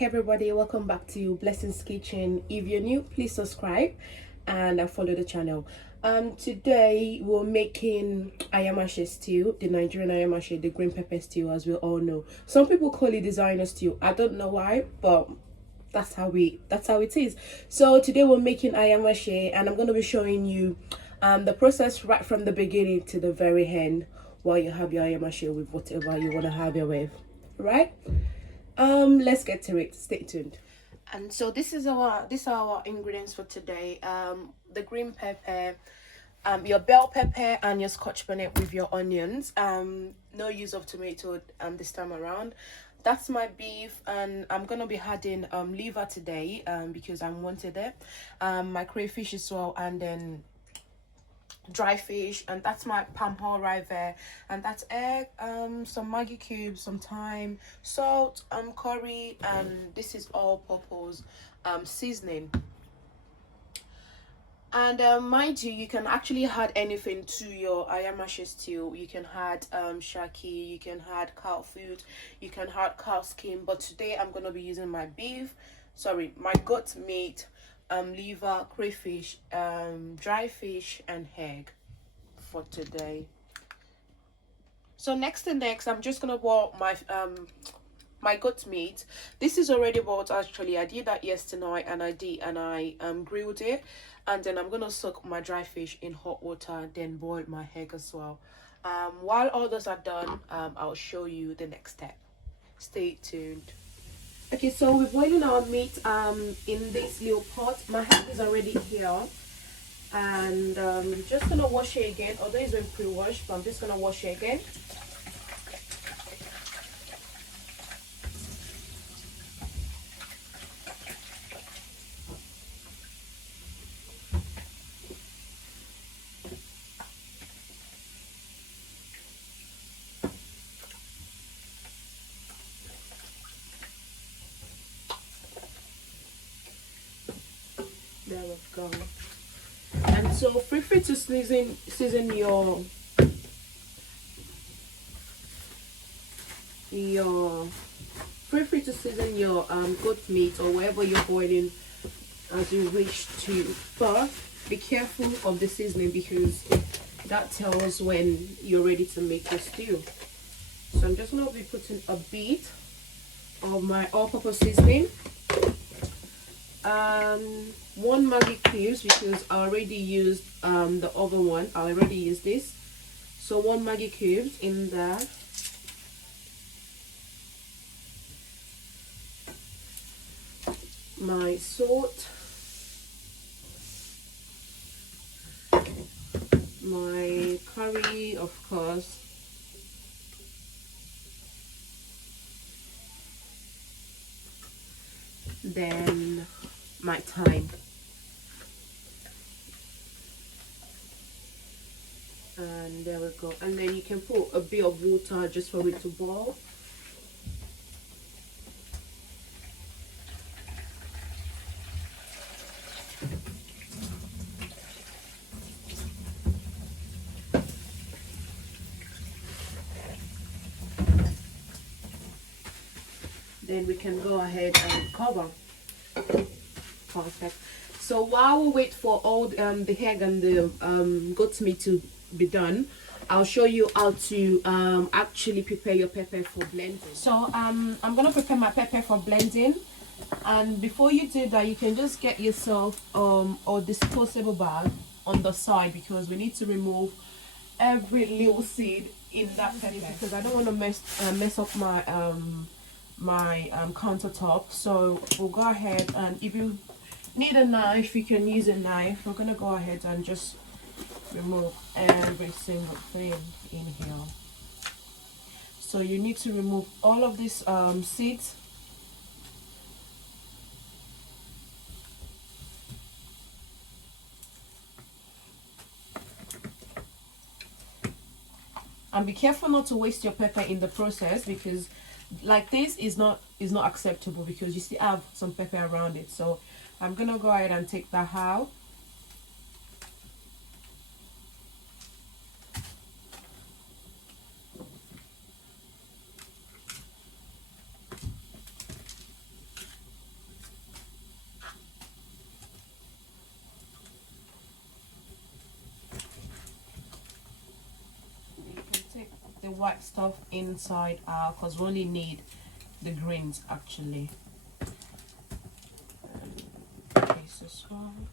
back, everybody. Welcome back to Blessings Kitchen. If you're new, please subscribe and follow the channel. Today we're making Ayamase stew, the Nigerian Ayamase, the green pepper stew, as we all know. Some people call it designer stew. I don't know why, but that's how it is. So today we're making Ayamase, and I'm going to be showing you the process right from the beginning to the very end, while you have your Ayamase with whatever you want to have it with, right? Let's get to it. Stay tuned. And so these are our ingredients for today. The green pepper, your bell pepper, and your Scotch bonnet with your onions. No use of tomato this time around. That's my beef, and I'm gonna be adding liver today because I wanted it. My crayfish as well, and then dry fish, and that's my palm oil right there, and that's egg, some Maggi cubes, some thyme, salt, curry, and this is all purpose seasoning. And mind you can actually add anything to your ayamase stew. You can add shaki, you can add cow food, you can add cow skin, but today I'm gonna be using my goat meat, liver, crayfish, dry fish, and egg for today. So next, I'm just gonna boil my goat meat. This is already boiled. Actually, I did that yesterday, and I grilled it, and then I'm gonna soak my dry fish in hot water, then boil my egg as well. While all those are done, I'll show you the next step. Stay tuned. Okay, so we're boiling our meat in this little pot. My egg is already here, and I'm just gonna wash it again. Although it's been pre-washed, but I'm just gonna wash it again. There we go. And so feel free to season your goat meat or wherever you're boiling as you wish to, but be careful of the seasoning because that tells when you're ready to make your stew. So I'm just going to be putting a bit of my all-purpose seasoning, one Maggi cubes because I already used the other one. I already used this, so one Maggi cubes in there. My salt, my curry, of course, then my thyme, and there we go. And then you can put a bit of water just for it to boil. Then we can go ahead and cover. Perfect. So while we wait for all the egg and the goat meat to be done, I'll show you how to actually prepare your pepper for blending. So I'm gonna prepare my pepper for blending, and before you do that, you can just get yourself a disposable bag on the side because we need to remove every little seed in that pepper because I don't want to mess up my countertop. So we'll go ahead, and if you need a knife, you can use a knife. We're gonna go ahead and just remove every single thing in here. So you need to remove all of these seeds. And be careful not to waste your pepper in the process because like this is not acceptable because you still have some pepper around it. So I'm gonna go ahead and take that out. white stuff inside because we only need the greens actually. Place this one.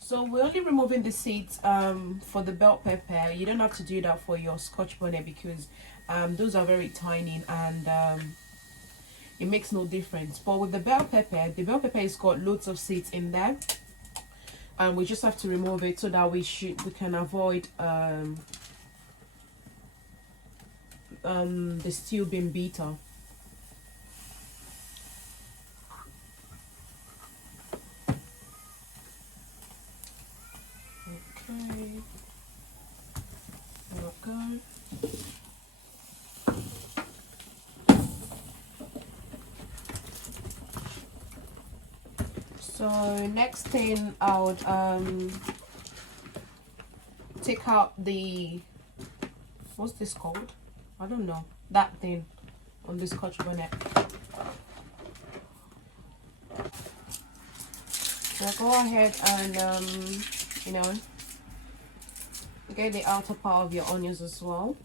So we're only removing the seeds for the bell pepper. You don't have to do that for your Scotch bonnet because those are very tiny and it makes no difference. But with the bell pepper has got loads of seeds in there, and we just have to remove it so that we can avoid the stew being bitter. Okay, there we go. So next thing I would take out the, what's this called? I don't know, that thing on the Scotch bonnet. So go ahead and you know, get the outer part of your onions as well.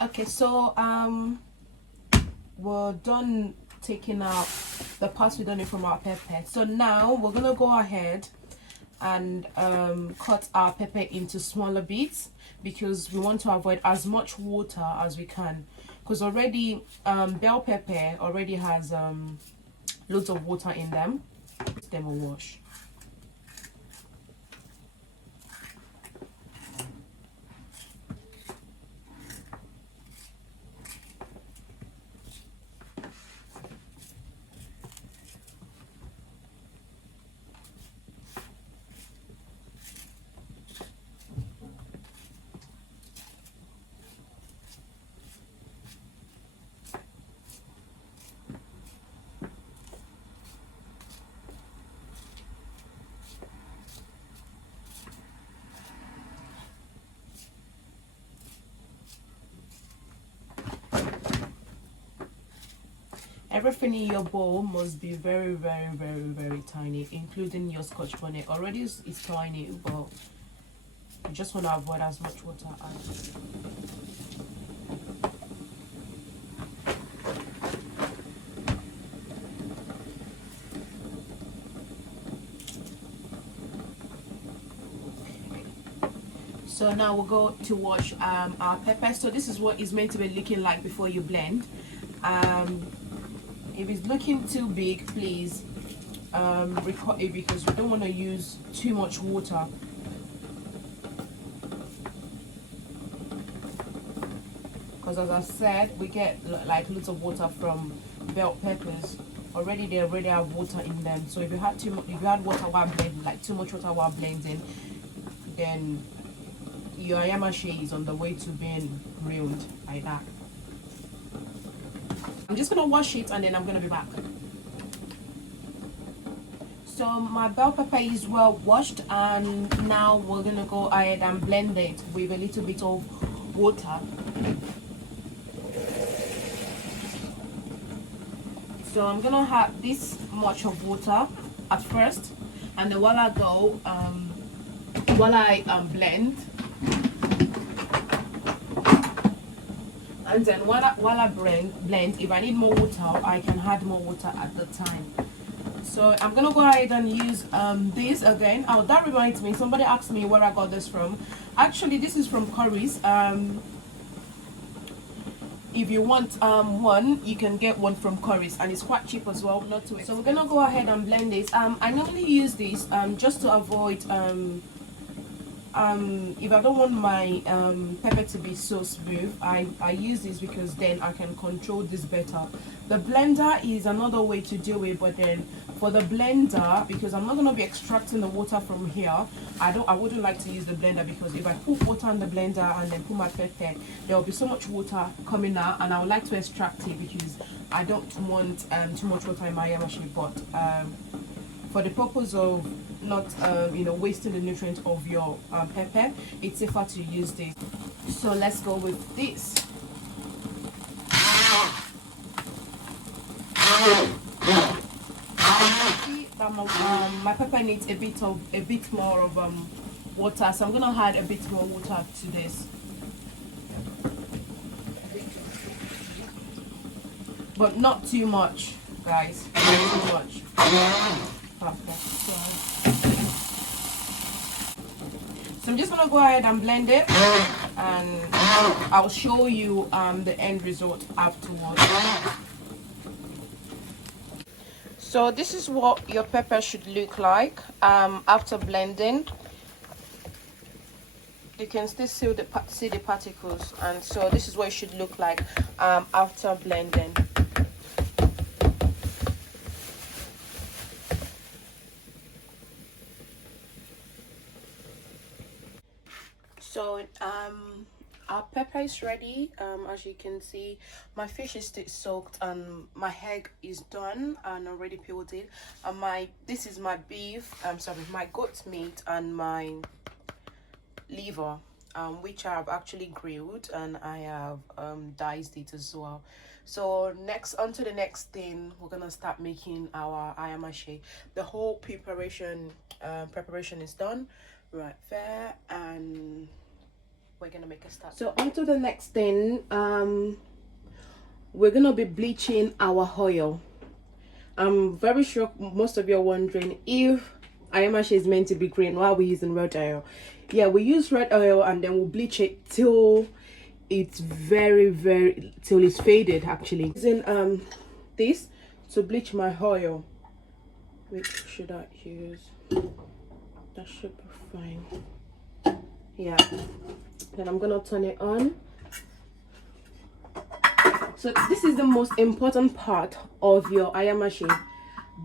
Okay, so we're done taking out the parts we don't need from our pepper. So now we're gonna go ahead and cut our pepper into smaller bits because we want to avoid as much water as we can, because already bell pepper already has loads of water in them. Them will wash. Everything in your bowl must be very, very, very, very tiny, including your Scotch bonnet. Already it's tiny, but you just want to avoid as much water as. So now we'll go to wash our pepper. So this is what it's meant to be looking like before you blend. If it's looking too big, please record it because we don't want to use too much water. Because as I said, we get like lots of water from bell peppers. They already have water in them. So if you had water while blending, like too much water while blending, then your ayamase is on the way to being ruined like that. I'm just gonna wash it and then I'm gonna be back. So my bell pepper is well washed, and now we're gonna go ahead and blend it with a little bit of water. So I'm gonna have this much of water at first, and then while I go, blend. And then while I blend, if I need more water, I can add more water at the time. So I'm gonna go ahead and use this again. Oh, that reminds me, somebody asked me where I got this from. Actually, this is from Curry's. If you want one, you can get one from Curry's, and it's quite cheap as well, not too expensive. So we're gonna go ahead and blend this. I normally use this just to avoid if I don't want my pepper to be so smooth, I use this because then I can control this better. The blender is another way to do it, but then for the blender, because I'm not going to be extracting the water from here, I wouldn't like to use the blender, because if I put water in the blender and then put my pepper, there will be so much water coming out, and I would like to extract it because I don't want too much water in my ayamase. But for the purpose of not wasting the nutrients of your pepper, it's safer to use this. So let's go with this. My pepper needs a bit more of water, so I'm gonna add a bit more water to this, but not too much, guys. Not too much. Perfect. So I'm just gonna go ahead and blend it, and I'll show you the end result afterwards. So this is what your pepper should look like after blending. You can still see the particles, and so this is what it should look like after blending. So our pepper is ready. As you can see, my fish is still soaked, and my egg is done and already peeled it. And this is my beef, my goat meat and my liver, which I have actually grilled, and I have diced it as well. So on to the next thing, we're gonna start making our ayamase. The whole preparation is done right there, and we're gonna make a start. So on to the next thing, we're gonna be bleaching our oil. I'm very sure most of you are wondering if ayamase is meant to be green, why are we using red oil? Yeah, we use red oil, and then we'll bleach it till it's till it's faded. Actually, using this to bleach my oil. Which should I use? That should be fine. Yeah. Then I'm gonna turn it on. So this is the most important part of your ayamase.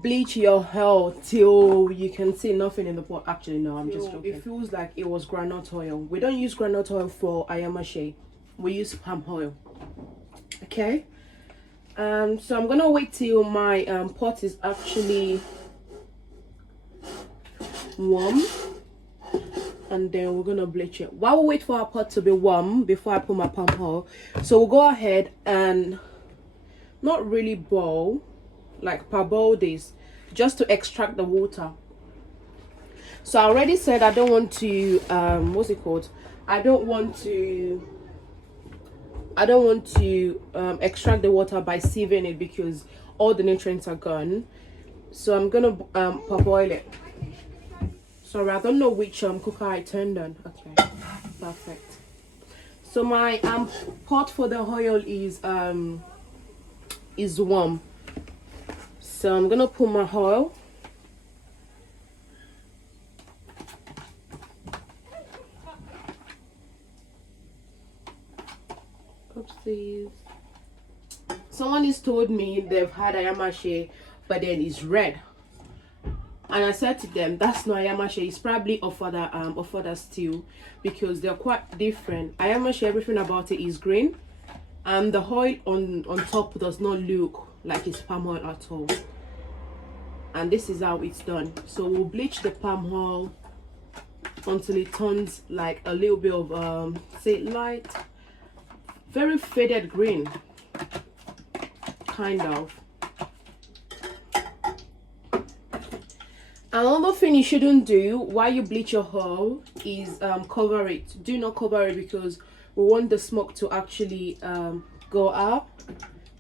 Bleach your oil till you can see nothing in the pot. Actually, no, I'm just joking. It feels like it was groundnut oil. We don't use groundnut oil for ayamase. We use palm oil. Okay. So I'm gonna wait till my pot is actually warm, and then we're gonna bleach it. While we wait for our pot to be warm before I put my palm oil, so we'll go ahead and not really boil, like parboil this, just to extract the water. So I already said I don't want to I don't want to extract the water by sieving it, because all the nutrients are gone. So I'm gonna parboil it. Sorry, I don't know which cooker I turned on. Okay, perfect. So my pot for the oil is warm. So I'm gonna put my oil. Oopsies. Someone has told me they've had ayamase, but then it's red. And I said to them, that's not ayamase, it's probably ofada stew, because they're quite different. Ayamase, everything about it is green, and the oil on top does not look like it's palm oil at all. And this is how it's done. So we'll bleach the palm oil until it turns like a little bit of say light, very faded green, kind of. Another thing you shouldn't do while you bleach your oil is cover it. Do not cover it, because we want the smoke to actually go out.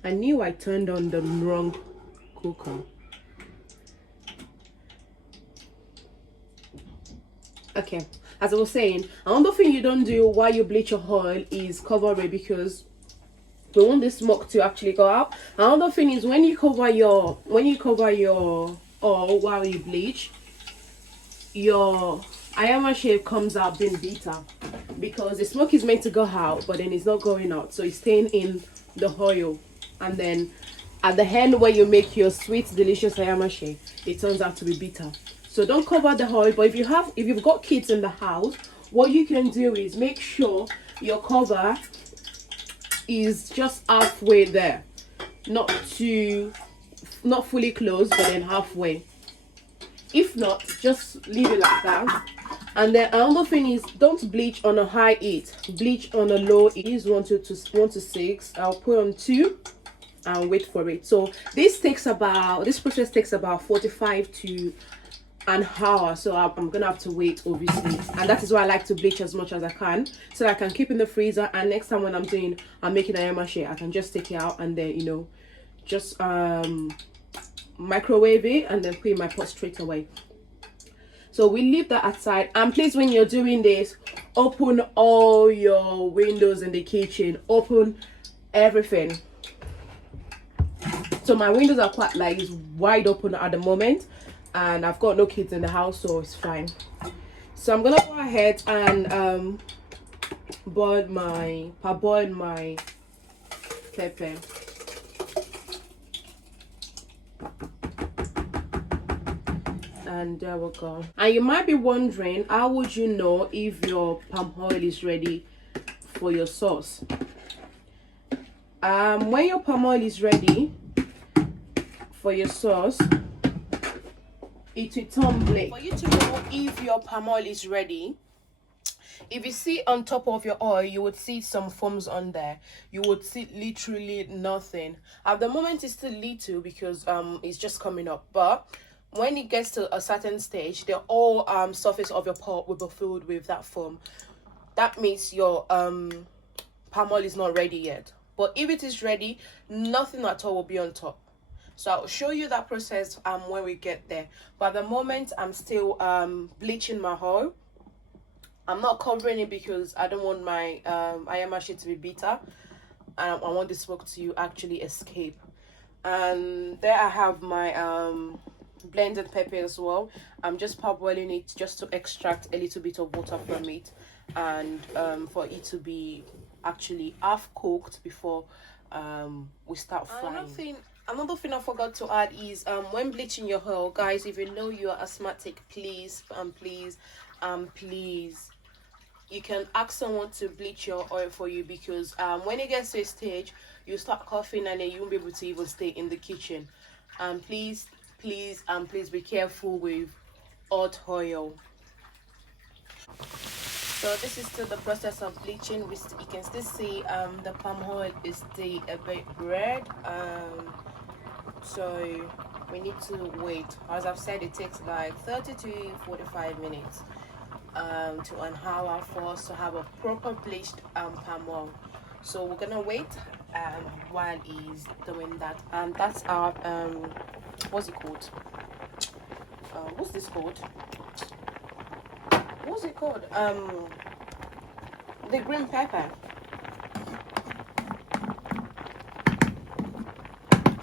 I knew I turned on the wrong cooker. Okay, as I was saying, another thing you don't do while you bleach your oil is cover it, because we want the smoke to actually go out. Another thing is when you cover your oil while you bleach, your ayamase comes out being bitter, because the smoke is meant to go out, but then it's not going out, so it's staying in the oil. And then at the end when you make your sweet delicious ayamase, it turns out to be bitter. So don't cover the oil. But if you've got kids in the house, what you can do is make sure your cover is just halfway there, not fully closed, but then halfway. If not, just leave it like that. And then another thing is, don't bleach on a high heat, bleach on a low heat. Use 1 to 6. I'll put on 2 and wait for it. So this process takes about 45 to an hour. So I'm gonna have to wait, obviously, and that is why I like to bleach as much as I can, so that I can keep in the freezer, and next time when I'm making ayamase, I can just take it out and then just microwave it and then put in my pot straight away. So we leave that aside. And please, when you're doing this, open all your windows in the kitchen, open everything. So my windows are quite wide open at the moment, and I've got no kids in the house, so it's fine. So I'm gonna go ahead and parboil my pepper. And there we go. And you might be wondering, how would you know if your palm oil is ready for your sauce? When your palm oil is ready for your sauce, it will turn black. For you to know if your palm oil is ready, if you see on top of your oil, you would see some foams on there. You would see literally nothing. At the moment, it's still little because it's just coming up, but when it gets to a certain stage, the whole surface of your pot will be filled with that foam. That means your palm oil is not ready yet. But if it is ready, nothing at all will be on top. So I'll show you that process when we get there. But at the moment, I'm still bleaching my oil. I'm not covering it because I don't want my ayamase to be bitter. I want the smoke to actually escape. And there I have my blended pepper as well. I'm just parboiling it just to extract a little bit of water from it, and for it to be actually half cooked before we start frying. Another thing I forgot to add is when bleaching your oil, guys, if you know you are asthmatic, please you can ask someone to bleach your oil for you, because when it gets to a stage, you start coughing and then you won't be able to even stay in the kitchen. And please be careful with hot oil. So this is still the process of bleaching. You can still see the palm oil is still a bit red, so we need to wait. As I've said, it takes like 30 to 45 minutes to an hour for us to have a proper bleached palm oil. So we're gonna wait while he's doing that. And that's our what's it called? What's this called? What's it called? The green pepper.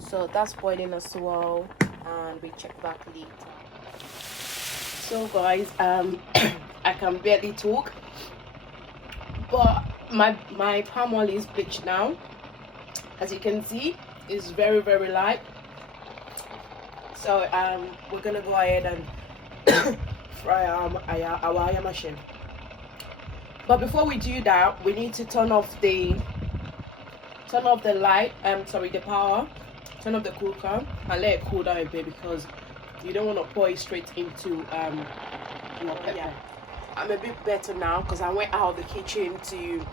So that's boiling as well, and we check back later. So guys, I can barely talk, but my palm oil is bleached now. As you can see, it's very, very light. So we're gonna go ahead and fry our ayamase. But before we do that, we need to turn off the light. The power. Turn off the cooker and let it cool down a bit, because you don't want to pour it straight into your pepper. Yeah. I'm a bit better now because I went out of the kitchen to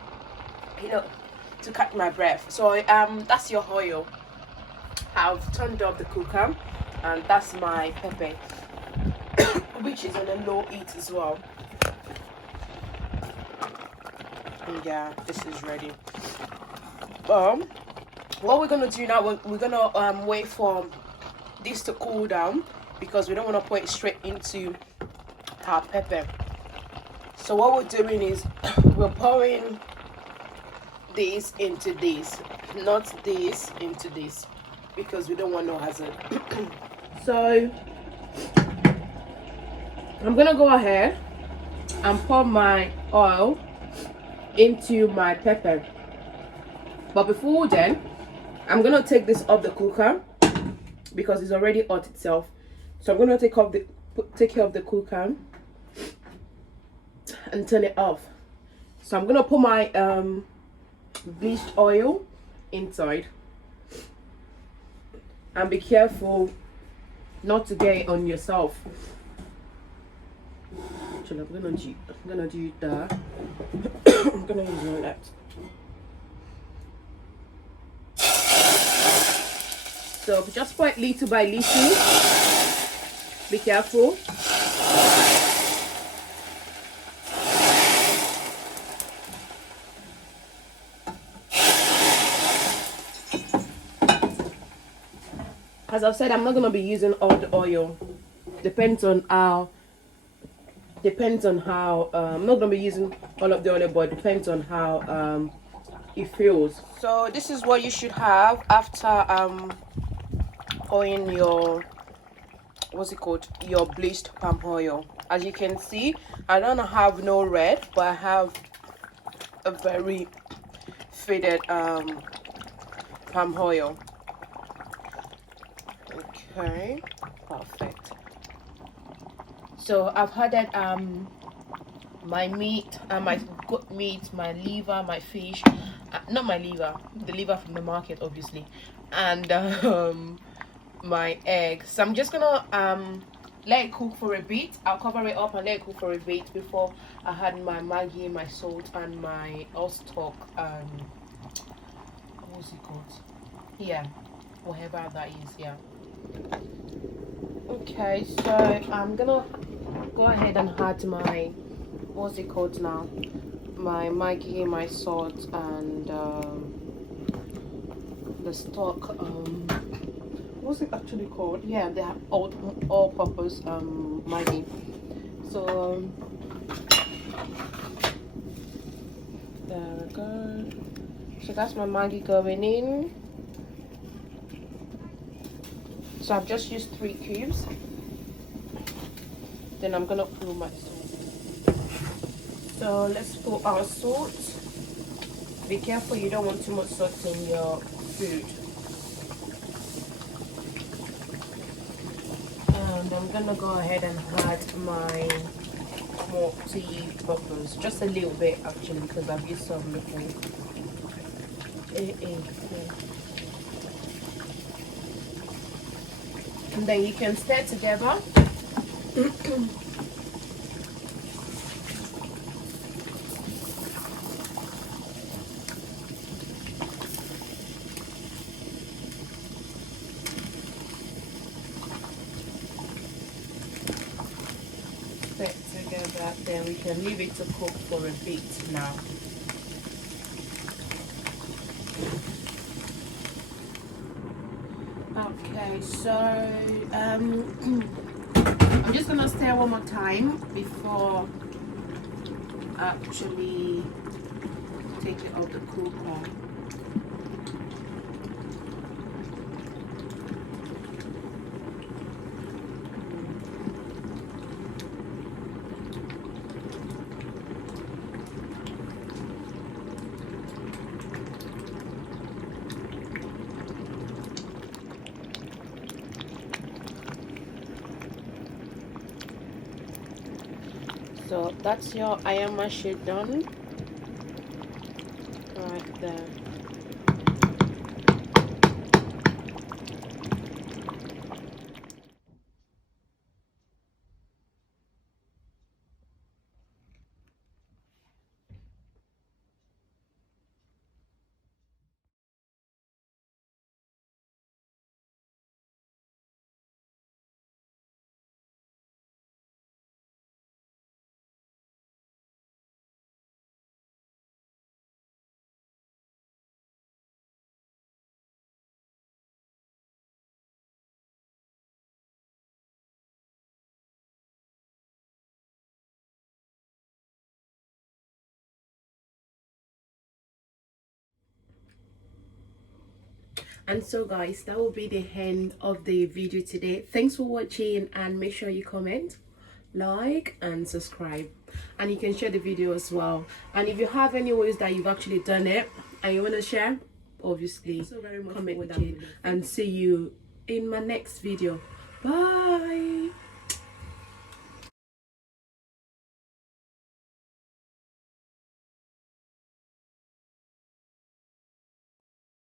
catch my breath. So that's your oil. I've turned off the cooker, and that's my pepper, which is on a low heat as well. And yeah, this is ready. What we're gonna do now, we're gonna wait for this to cool down, because we don't want to pour it straight into our pepper. So what we're doing is we're pouring this into this, not this into this, because we don't want no hazard. So I'm gonna go ahead and pour my oil into my pepper. But before then, I'm gonna take this off the cooker because it's already hot itself. So I'm gonna take care of the cooker and turn it off. So I'm gonna put my bleached oil inside, and be careful not to get it on yourself. Actually, I'm gonna do that. I'm gonna use all that. So just pour it little by little. Be careful. As I've said, I'm not gonna be using all the oil. Depends on how. I'm not gonna be using all of the oil, but it depends on how it feels. So this is what you should have after pouring your, what's it called, your bleached palm oil. As you can see, I don't have no red, but I have a very faded palm oil. Okay, perfect. So I've added my meat, my goat meat, my liver, my fish, not my liver, the liver from the market obviously, and my egg. So I'm just gonna let it cook for a bit. I'll cover it up and let it cook for a bit before I add my Maggi, my salt, and my stock, what's it called, yeah, whatever that is, yeah. Okay, so I'm gonna go ahead and add my, what's it called now, my Maggi, my salt, and the stock, what's it actually called, yeah, they have all-purpose Maggi. So there we go. So that's my Maggi going in. So I've just used 3 cubes. Then I'm gonna put my salt. So let's put our salt. Be careful, you don't want too much salt in your food. And I'm gonna go ahead and add my multi-purpose, just a little bit actually, because I've used some before. And then you can stir together. Stir together, then we can leave it to cook for a bit now. Okay, so I'm just gonna stir one more time before I actually take it out the cooker. So that's your Ayamase done right there. And so guys, that will be the end of the video today. Thanks for watching, and make sure you comment, like, and subscribe, and you can share the video as well. And if you have any ways that you've actually done it and you want to share, obviously so very much comment for down below, and see you in my next video. Bye.